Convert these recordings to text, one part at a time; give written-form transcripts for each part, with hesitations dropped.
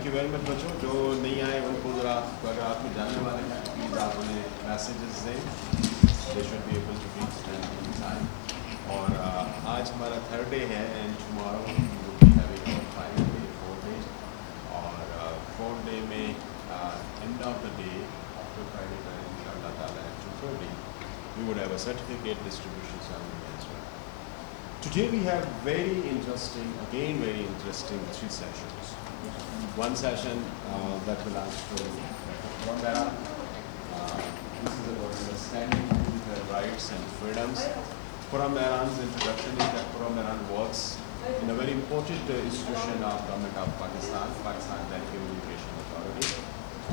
Thank you very much बच्चों. जो नहीं आए उनको ज़रा अगर आप में जानने वाले हैं प्लीज़ आप उन्हें मैसेजेस दें. They should be able to reach them in time. और आज हमारा थर्ड डे है and tomorrow we will be having our final day, fourth day. और फोर्थ डे में end of the day after Friday का इंशाअल्लाह ताला at 2:30 we would have a certificate distribution ceremony as well. Today we have very interesting 3 sessions. One session that belongs to Dr. This is about understanding the rights and freedoms. Purambaran's introduction is that Purambaran works in a very important institution of Government of Pakistan, Pakistan Telecommunication Authority.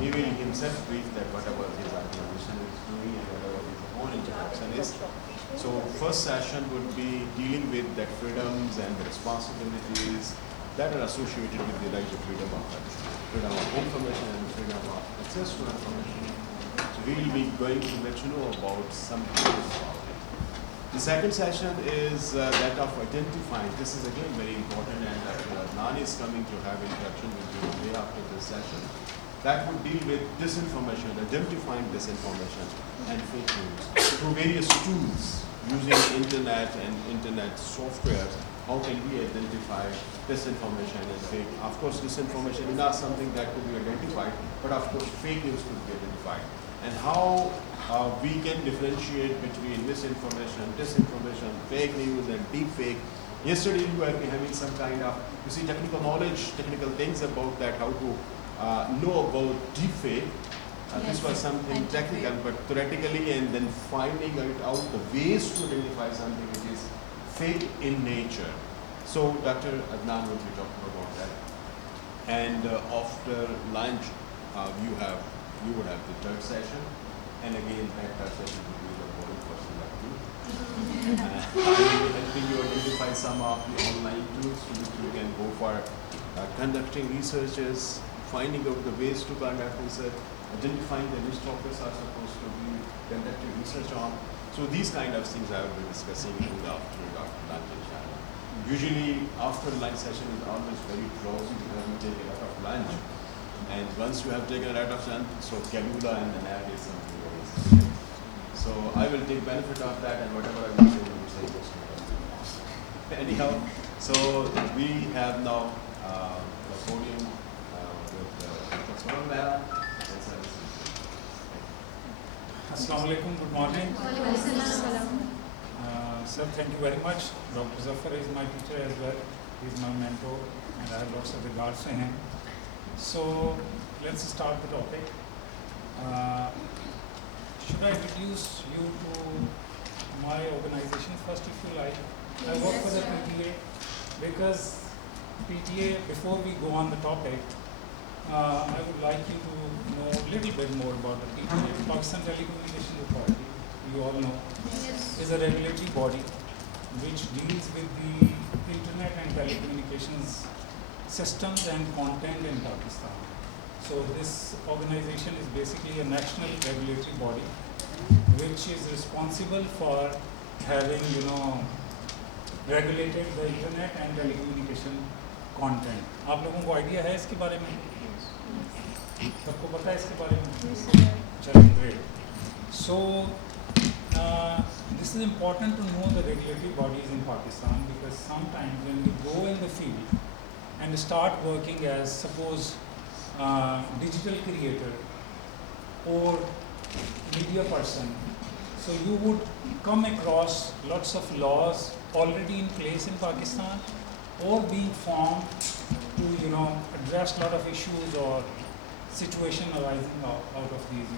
He will himself brief that whatever his organization is doing and whatever his own introduction is. So first session would be dealing with the freedoms and the responsibilities that are associated with the right to freedom of information and freedom of access to information. So we will be going to let you know about some details about it. The second session is that of identifying. This is again very important, and Dr. Adnan is coming to have interaction with you today after this session. That would deal with disinformation, identifying disinformation and fake news through various tools using internet and internet software. How can we identify disinformation and fake? Of course, disinformation is not something that could be identified, but of course, fake news could be identified. And how we can differentiate between misinformation, disinformation, fake news, and deep fake. Yesterday, you were having some kind of, technical knowledge, technical things about that, how to know about deep fake. This was something technical, but theoretically, and then finding out the ways to identify something which is fake in nature. So Dr. Adnan will be talking about that. And after lunch, you would have the third session, and again that third session will be the boring person like you. I will be helping you identify some of the online tools so that you can go for conducting researches, finding out the ways to conduct research, identifying the which topics are supposed to be conducted research on. So these kind of things I will be discussing in the after lunch inshallah. Usually after lunch session is always very drowsy because we take a lot of lunch. And once you have taken a lot of lunch, so Calula and the nap is something very essential. So I will take benefit of that, and whatever I will say, you will say yes to that. Anyhow, so we have now the podium with Dr. Mehra. Assalamu alaikum, good morning. Sir, thank you very much. Dr. Zafar is my teacher as well. He is my mentor and I have lots of regards for him. So, let's start the topic. Should I introduce you to my organization first if you like? I work for the PTA because PTA, before we go on the topic, I would like you to know a little bit more about the PTA. Pakistan Telecommunication Authority, you all know, is a regulatory body which deals with the internet and telecommunications systems and content in Pakistan. So this organization is basically a national regulatory body which is responsible for having, regulated the internet and telecommunication content. आप लोगों को idea है इसके बारे में? सबको पता है इसके बारे में? चलिए, great. So this is important to know the regulatory bodies in Pakistan because sometimes when we go in the field and start working as, suppose, digital creator or media person, so you would come across lots of laws already in place in Pakistan or being formed to, address a lot of issues or situation arising out of these,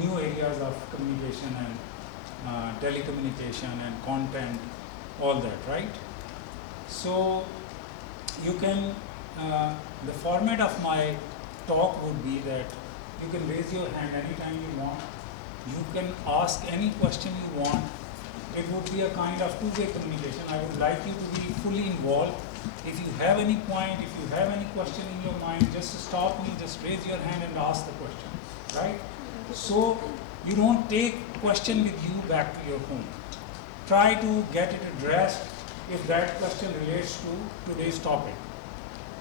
new areas of communication and telecommunication and content, all that, right? So you can, the format of my talk would be that you can raise your hand anytime you want. You can ask any question you want. It would be a kind of two-way communication. I would like you to be fully involved. If you have any point, if you have any question in your mind, just stop me, just raise your hand and ask the question, right? So you don't take question with you back to your home. Try to get it addressed if that question relates to today's topic.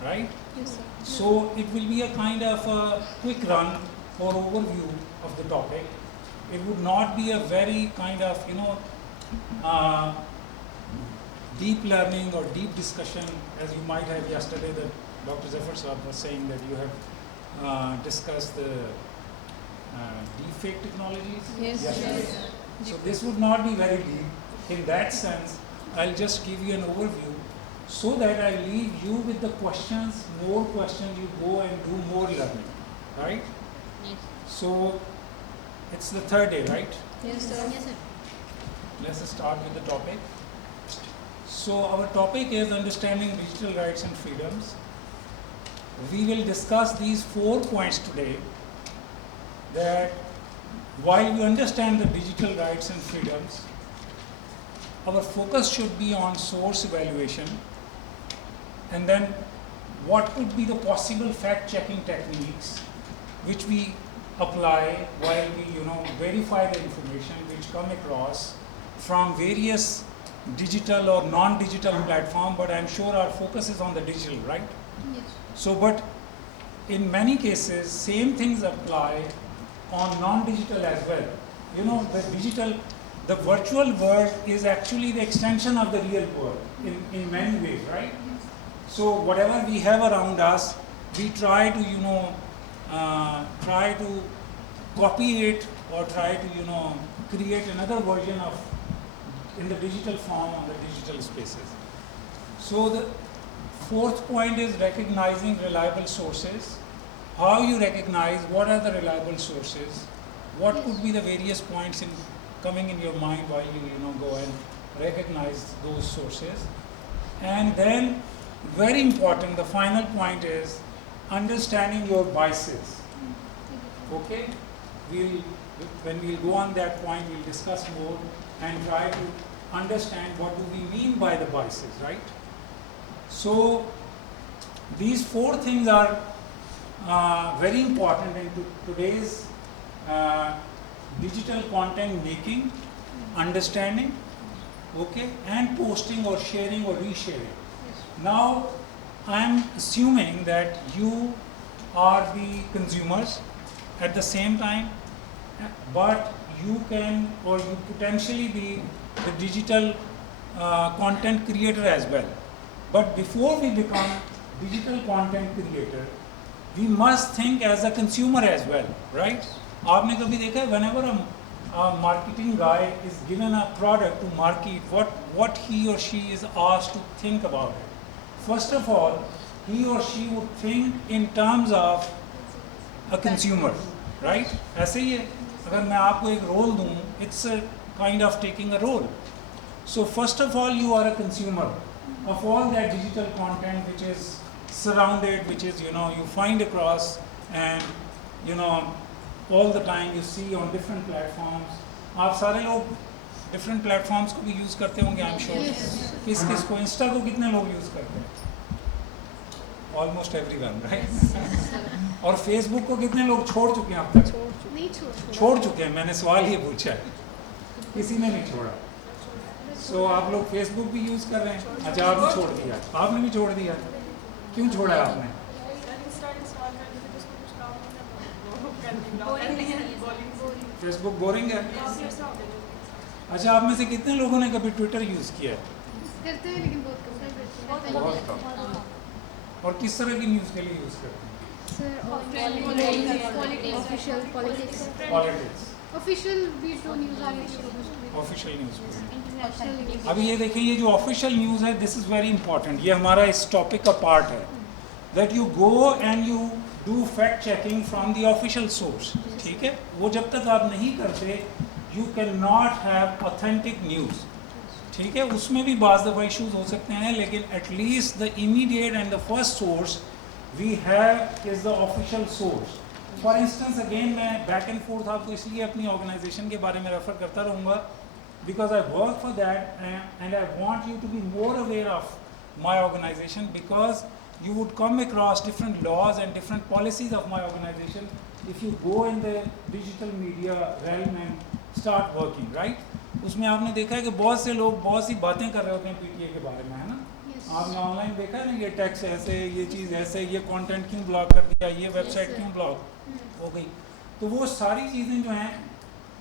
right? Yes, sir. So it will be a kind of a quick run or overview of the topic. It would not be a very kind of, uh, deep learning or deep discussion as you might have yesterday that Dr. Zafar Saab was saying that you have discussed the deepfake technologies Yes, yesterday. yes. So this would not be very deep. In that sense, I'll just give you an overview so that I leave you with the questions, more questions, you go and do more learning, right? Yes. So it's the third day, right? Yes, sir. Yes, sir. Let's start with the topic. So our topic is understanding digital rights and freedoms. We will discuss these 4 points today, that while we understand the digital rights and freedoms, our focus should be on source evaluation, and then what could be the possible fact-checking techniques which we apply while we verify the information which come across from various digital or non-digital platform, but I'm sure our focus is on the digital, right? Yes. So, but in many cases, same things apply on non-digital as well. The digital, the virtual world is actually the extension of the real world in many ways, right? So whatever we have around us, we try to, try to copy it or try to, create another version of in the digital form on the digital spaces. So the 4th point is recognizing reliable sources. How you recognize what are the reliable sources, what could be the various points coming in your mind while you go and recognize those sources. And then very important, the final point is understanding your biases. Okay? When we'll go on that point, we'll discuss more and try to understand what do we mean by the biases, right? So these 4 things are very important in today's digital content making, understanding, okay, and posting or sharing or resharing. Now, I'm assuming that you are the consumers at the same time, but you can or you potentially be the digital content creator as well. But before we become digital content creator, we must think as a consumer as well, right? आपने कभी देखा है whenever a marketing guy is given a product to market, what he or she is asked to think about it. First of all, he or she would think in terms of a consumer, right? ऐसे ही है, अगर मैं आपको एक role दूँ, it's a kind of taking a role. So first of all, you are a consumer of all that digital content which is surrounded, which is you find across, and all the time you see on different platforms. आप सारे लोग different platforms को भी use करते होंगे, I'm sure. किस को Insta को कितने लोग use करते हैं? Almost everyone, right? और Facebook को कितने लोग छोड़ चुके हैं अब तक? नहीं छोड़ चुके हैं, मैंने सवाल ये पूछा है, किसी ने नहीं छोड़ा. So आप लोग Facebook भी यूज़ कर रहे हैं, अच्छा आपने छोड़ दिया, आपने भी छोड़ दिया, क्यों छोड़ा है आपने? Facebook बोरिंग है. अच्छा आप में से कितने लोगों ने कभी Twitter यूज़ किया है? करते हैं लेकिन बहुत कम. बहुत कम. और किस तरह की न्यूज़ के लिए यूज़ करते हैं? Sir official politics. Politics. Official भी तो न्यूज़ आ रही है. Official news. इंटरनेशनल. अभी ये देखिए, ये जो ऑफिशियल न्यूज़ है, दिस इज़ वेरी इंपॉर्टेंट. ये हमारा इस टॉपिक का पार्ट है, that you go and you do fact checking from the official source. ठीक है, वो जब तक आप नहीं करते, you can not have authentic news. ठीक है, उसमें भी बाज़ दफ़ा इशूज़ हो सकते हैं, लेकिन at least the immediate and the first source we have is the official source. For instance, again मैं बैक एंड फोर्थ आपको इसलिए अपनी ऑर्गेनाइजेशन के बारे में रेफर करता रहूँगा, because I work for that, and I want you to be more aware of my organization, because you would come across different laws and different policies of my organization if you go in the digital media realm and start working, right? उसमें आपने देखा है कि बहुत से लोग बहुत सी बातें कर रहे होते हैं PTA के बारे में, है ना? आपने ऑनलाइन देखा है ना, ये टैक्स ऐसे, ये चीज़ ऐसे, ये कंटेंट क्यों ब्लॉक कर दिया, ये वेबसाइट क्यों ब्लॉक हो गई। तो वो सारी चीज़ें जो हैं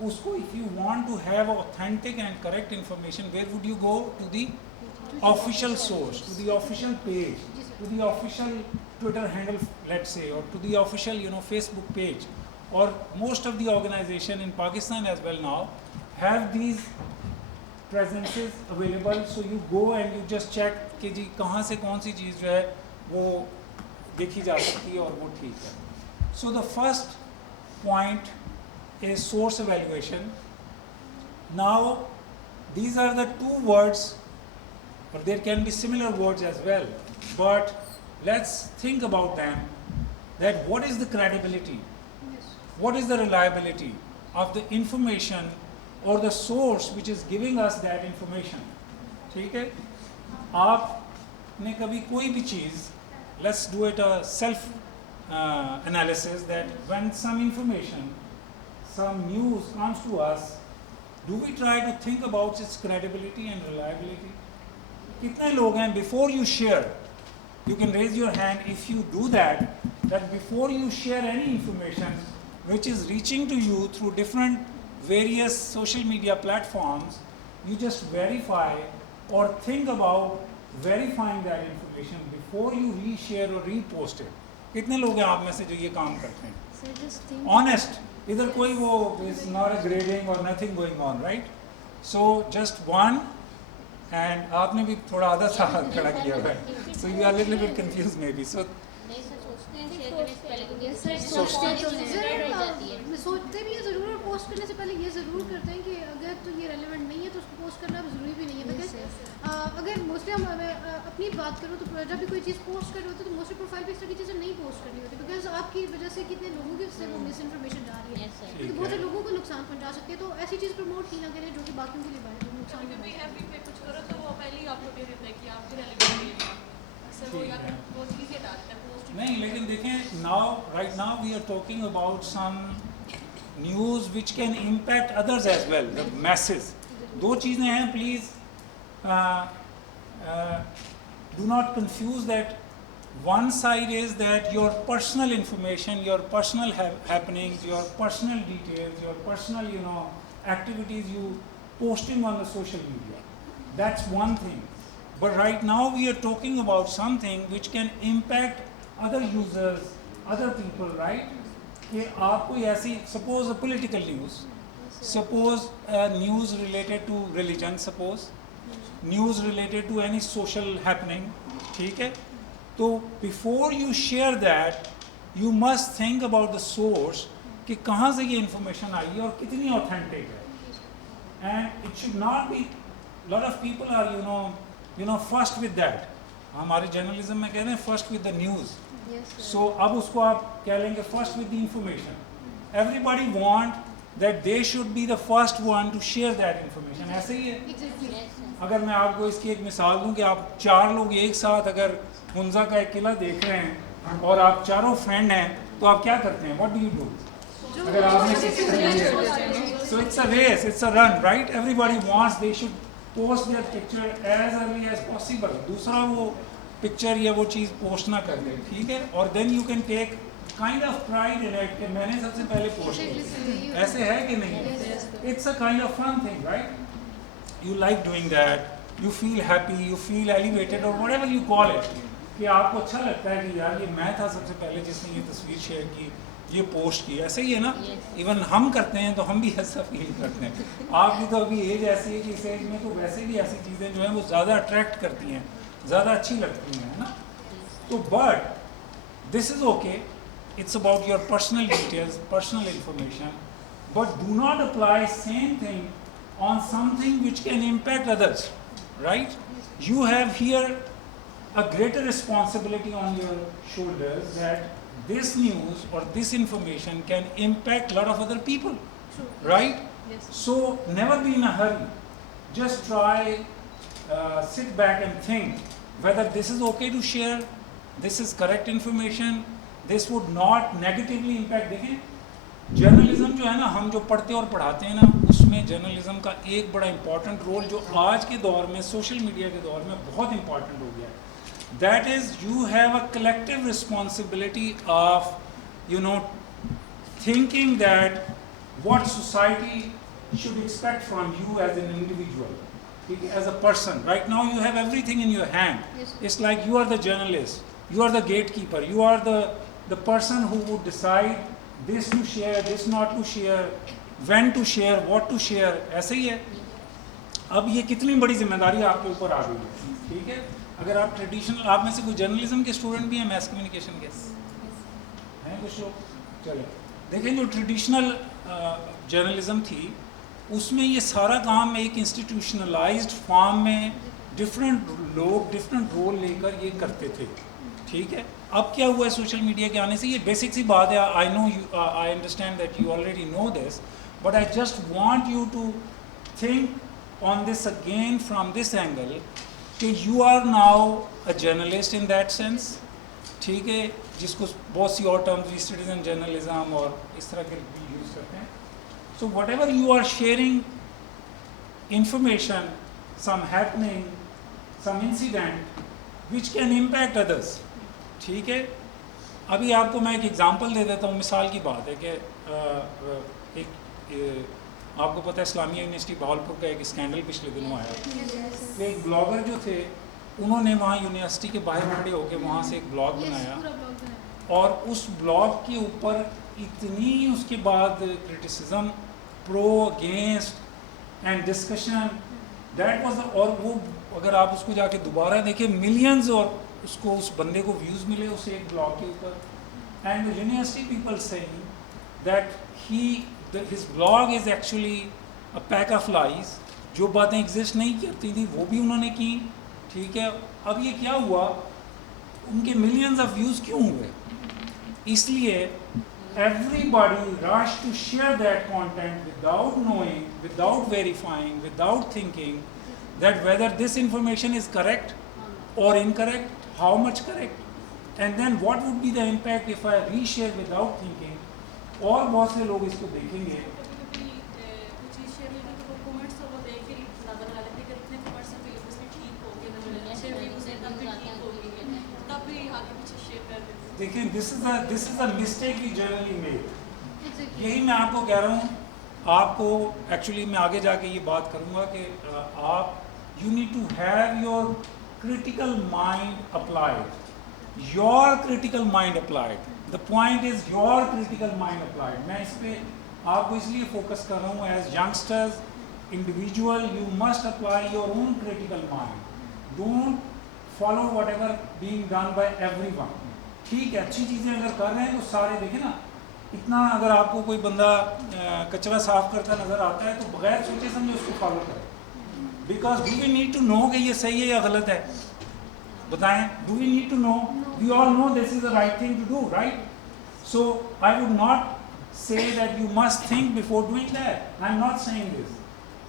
उसको, if you want to have authentic and correct information, where would you go? To the official source, to the official page, to the official Twitter handle, let's say, or to the official, Facebook page, or most of the organization in Pakistan as well now have these presences available, so you go and you just check कि जी कहाँ से कौन सी चीज़ जो है वो देखी जा सकती है और वो ठीक है। So the first point is source evaluation. Now these are the two words, or there can be similar words as well, but let's think about them, that what is the credibility, what is the reliability of the information or the source which is giving us that information। ठीक है, आपने कभी कोई भी चीज़, let's do it a self analysis, that when some information, some news comes to us, do we try to think about its credibility and reliability? कितने लोग हैं, before you share, you can raise your hand if you do that, that before you share any information which is reaching to you through different various social media platforms, you just verify or think about verifying that information before you reshare or repost it। कितने लोग हैं आप में से जो ये काम करते हैं? Honest, इधर कोई वो is not a grading or nothing going on, right? So just one, and आपने भी थोड़ा आधा सा हाथ खड़ा किया हुआ है, so you are a little bit confused maybe। So सोचते भी है ज़रूर, और पोस्ट करने से पहले ये ज़रूर करते हैं कि अगर तो ये रेलेवेंट नहीं है तो उसको पोस्ट करना ज़रूरी भी नहीं है। बिकॉज अगर मोस्टली हम अपनी बात करूँ तो जब भी कोई चीज़ पोस्ट कर रहे होते तो मोस्टली प्रोफाइल पे इस तरह की चीज़ें नहीं पोस्ट करनी होती, बिकॉज आपकी वजह से कितने लोगों की उससे वो मिस इन्फॉर्मेशन जा रही है, क्योंकि बहुत से लोगों को नुकसान पहुँचा सकती है। तो ऐसी चीज़ प्रमोट ही ना करें जो कि बाकियों के लिए नुकसान भी है। कुछ करो तो वो पहले ही आपको दे देता है कि आपके रेलेवेंट नहीं है, अक्सर वो या वो चीज़ें डालता है पोस्ट। नहीं, लेकिन देखें, right now we are talking about some news which can impact others as well, the masses। दो चीज़ें हैं, please do not confuse that। One side is that your personal information, your personal happenings, your personal details, your personal activities you posting on the social media, that's one thing। But right now we are talking about something which can impact other users, other people, right? कि आप कोई ऐसी, suppose a political news, suppose news related to religion, suppose news related to any social happening, ठीक है? तो before you share that, you must think about the source कि कहाँ से ये information आई है और कितनी authentic है। And it should not be, lot of people are first with that। हमारे जर्नलिज्म में कह रहे हैं first with the news। So अब उसको आप कह लेंगे first with the information। Everybody want that they should be the first one to share that information। ऐसे ही है। अगर मैं आपको इसकी एक मिसाल दूं कि आप चार लोग एक साथ अगर हुंजा का एक किला देख रहे हैं और आप चारों फ्रेंड हैं, तो आप क्या करते हैं? What do you do? अगर आपने so it's a race, it's a run, right? Everybody wants they should post their picture as early as possible। दूसरा वो पिक्चर या वो चीज़ पोस्ट ना कर दे, ठीक है? और then you can take kind of pride in it कि मैंने सबसे पहले पोस्ट की। ऐसे है कि नहीं? It's a kind of fun thing, right? You like doing that, you feel happy, you feel elevated, और व्हाटएवर यू कॉल इट, कि आपको अच्छा लगता है कि यार ये मैं था सबसे पहले जिसने ये तस्वीर शेयर की, ये पोस्ट की। ऐसे ही है ना? इवन हम करते हैं तो हम भी ऐसा फील करते हैं। आपकी तो अभी एज ऐसी है कि इस एज में तो वैसे भी ऐसी चीज़ें जो हैं वो ज़्यादा अट्रैक्ट करती हैं, ज़्यादा अच्छी लगती हैं, है ना? तो but this is okay, it's about your personal details, personal information, but do not apply same thing on something which can impact others, right? You have here a greater responsibility on your shoulders that this news or this information can impact a lot of other people, right? Yes. So never be in a hurry. Just try, sit back and think whether this is okay to share, this is correct information, this would not negatively impact। देखें, journalism जो है ना, हम जो पढ़ते और पढ़ाते हैं ना, उसमें जर्नलिज्म का एक बड़ा इंपॉर्टेंट रोल जो आज के दौर में, सोशल मीडिया के दौर में बहुत इंपॉर्टेंट हो गया है, that is you have a collective responsibility of thinking that what society should expect from you as an individual, as a person. Right now you have everything in your hand. Yes. It's like you are the journalist, you are the gatekeeper, you are the person who would decide this to share, this not to share, when to share, what to share. ऐसे ही है. अब ये कितनी बड़ी जिम्मेदारी आपके ऊपर आ गई है, ठीक है. अगर आप ट्रेडिशनल, आप में से कोई जर्नलिज्म के स्टूडेंट भी हैं, मैस कम्युनिकेशन के हैं कुछ लोग? चलो देखें, जो ट्रेडिशनल जर्नलिज्म थी उसमें ये सारा काम एक इंस्टीट्यूशनलाइज्ड फॉर्म में डिफरेंट लोग डिफरेंट रोल लेकर ये करते थे, ठीक है. अब क्या हुआ है सोशल मीडिया के आने से? ये बेसिक सी बात है. I know you, I understand that you already know this, but I just want you to think on this again from this angle कि you are now a journalist in that sense, ठीक है, जिसको बहुत सी और terms, citizen journalism और इस तरह के यूज़ करते हैं. So whatever you are sharing information, some happening, some incident which can impact others, ठीक है. अभी आपको मैं एक एग्जांपल दे देता हूँ, मिसाल की बात है कि आपको पता है इस्लामिया यूनिवर्सिटी बहावलपुर का एक स्कैंडल पिछले दिनों आया. तो एक ब्लॉगर जो थे, उन्होंने वहाँ यूनिवर्सिटी के बाहर खड़े होकर वहाँ से एक ब्लॉग बनाया, और उस ब्लॉग के ऊपर इतनी उसके बाद criticism, pro against and discussion, that was. और वो अगर आप उसको जाके दोबारा देखें, मिलियंस और उसको, उस बंदे को व्यूज़ मिले उस एक ब्लॉग के ऊपर. And the university people saying that his blog is actually a pack of lies. जो बातें एग्जिस्ट नहीं करती थी वो भी उन्होंने की, ठीक है. अब ये क्या हुआ, उनके मिलियंस ऑफ व्यूज़ क्यों हुए? इसलिए everybody rush to share that content without knowing, without verifying, without thinking that whether this information is correct or incorrect, how much correct, and then what would be the impact if I reshare without thinking. और बहुत से लोग इसको देखेंगे. देखिए, this is a mistake we generally make. यही मैं आपको कह रहा हूँ. आपको एक्चुअली मैं आगे जाके ये बात करूँगा कि आप, you need to have your critical mind applied, your critical mind applied. The point is your critical mind applied. मैं इस पर आपको इसलिए फोकस कर रहा हूँ. As youngsters, individual, you must apply your own critical mind. Don't follow whatever being done by everyone. ठीक है, अच्छी चीज़ें अगर कर रहे हैं तो सारे देखें ना. इतना अगर आपको कोई बंदा कचरा साफ करता नज़र आता है तो बगैर सोचे समझे उसको फॉलो करें. Because do we need to know कि ये सही है या गलत है? बताएं, do we need to know? We all know this is the right thing to do, right? So I would not say that you must think before doing that. I am not saying this.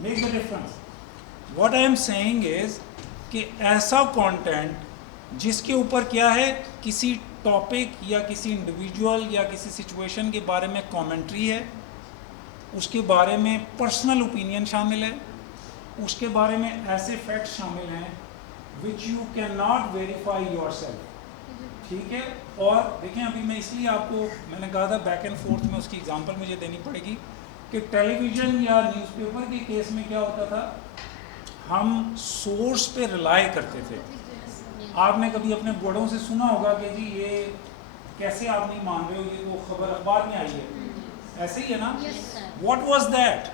Make the difference. What I am saying is कि ऐसा content जिसके ऊपर क्या है, किसी topic या किसी individual या किसी सिचुएशन के बारे में कमेंट्री है, उसके बारे में पर्सनल ओपिनियन शामिल है, उसके बारे में ऐसे फैक्ट्स शामिल हैं which you can not verify yourself. ठीक है. और देखें, अभी मैं इसलिए आपको, मैंने कहा था बैक एंड फोर्थ में उसकी एग्जांपल मुझे देनी पड़ेगी कि टेलीविज़न या न्यूज़पेपर के केस में क्या होता था, हम सोर्स पे रिलाई करते थे. आपने कभी अपने बड़ों से सुना होगा कि जी ये कैसे आप नहीं मान रहे हो, ये तो खबर अखबार में आई है, ऐसे ही है ना. What was that?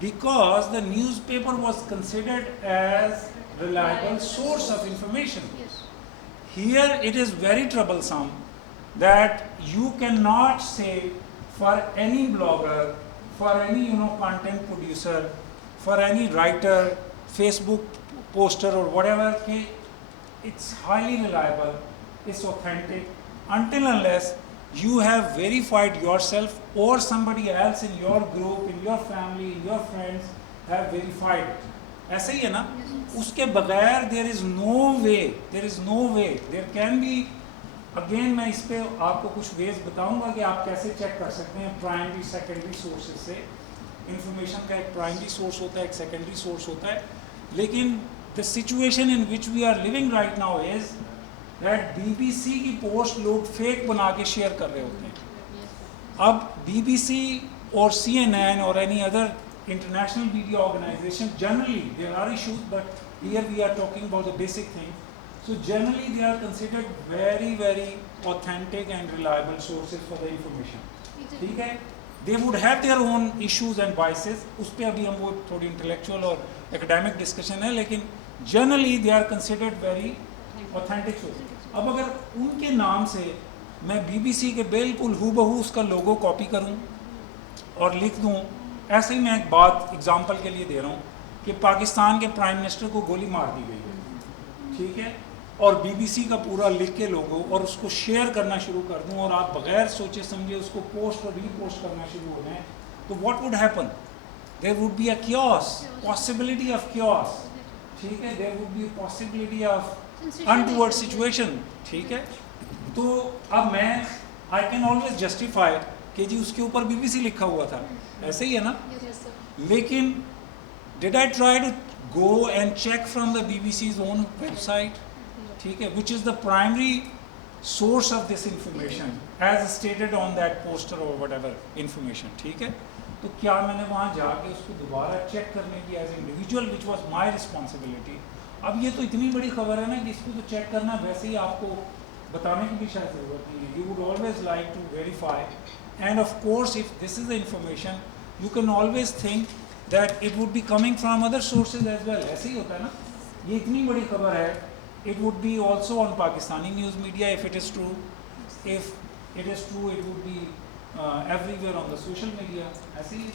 Because the newspaper was considered as reliable source of information. Here it is very troublesome that you cannot say for any blogger, for any content producer, for any writer, Facebook poster or whatever, it's highly reliable, it's authentic, until unless you have verified yourself or somebody else in your group, in your family, in your friends have verified it. ऐसे ही है ना. उसके बगैर there is no way, there can be again मैं इस पे आपको कुछ वेज बताऊंगा कि आप कैसे चेक कर सकते हैं प्राइमरी सेकेंडरी सोर्सेज से। इंफॉर्मेशन का एक प्राइमरी सोर्स होता है, एक सेकेंडरी सोर्स होता है, लेकिन the situation in which we are living right now is that BBC की पोस्ट लोग फेक बना के शेयर कर रहे होते हैं। अब BBC और CNN और any other international media organization, generally there are issues, but here we are talking about the basic thing. So generally they are considered very authentic and reliable sources for the information. ठीक है? They would have their own issues and biases. उस पे अभी हम वो थोड़ी intellectual और academic discussion है, लेकिन generally they are considered very authentic sources. अब अगर उनके नाम से मैं BBC के बिल्कुल हूबहू उसका लोगो कॉपी करूं और लिख दूं, ऐसे ही मैं एक बात एग्जाम्पल के लिए दे रहा हूँ कि पाकिस्तान के प्राइम मिनिस्टर को गोली मार दी गई है, ठीक है, और BBC का पूरा लिख के लोगो और उसको शेयर करना शुरू कर दूँ और आप बगैर सोचे समझे उसको पोस्ट और रीपोस्ट करना शुरू हो जाए, तो what would happen? There would be a chaos, possibility of chaos, ठीक है, there would be possibility of untoward situation, ठीक है। तो अब मैं आई कैन ऑलवेज जस्टिफाई कि जी उसके ऊपर BBC लिखा हुआ था, ऐसे ही है ना, लेकिन did I try to go and check from the BBC's own website, ठीक है, which is the primary source of this information as stated on that poster और वट एवर इंफॉर्मेशन, ठीक है। तो क्या मैंने वहाँ जाके उसको दोबारा चेक करने की as individual which was my responsibility? अब ये तो इतनी बड़ी खबर है ना कि इसको तो चेक करना वैसे ही आपको बताने की भी शायद ज़रूरत नहीं है। You would always like to verify, and of course if this is the information you can always think that it would be coming from other sources as well. ऐसे ही होता है ना, ये इतनी बड़ी खबर है, it would be also on Pakistani news media if it is true, if it is true it would be everywhere on the social media, ऐसे ही।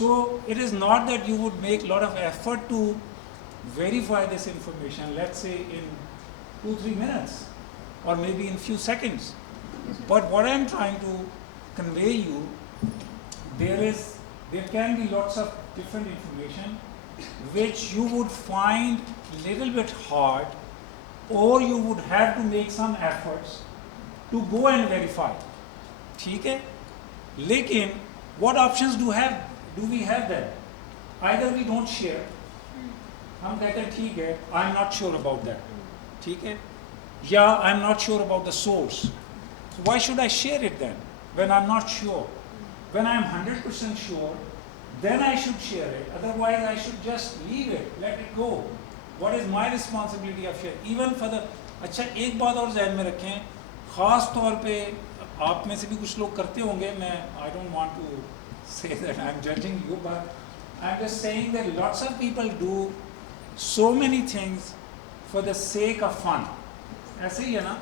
So it is not that you would make a lot of effort to verify this information, let's say in 2-3 minutes or maybe in few seconds, but what I am trying to convey you, there can be lots of different information which you would find little bit hard, or you would have to make some efforts to go and verify, ठीक है। लेकिन what options do we have then? Either we don't share, हम कहते हैं ठीक है I am not sure about that, ठीक है, या I am not sure about the source, so why should I share it then when I am not sure? When I am 100% sure, then I should share it, otherwise I should just leave it, let it go. What is my responsibility of share? Even for the अच्छा एक बात और ज़हन में रखें, ख़ास तौर पे आप में से भी कुछ लोग करते होंगे, मैं I don't want to say that I am judging you, but I am just saying that lots of people do so many things for the sake of fun, ऐसे ही है ना,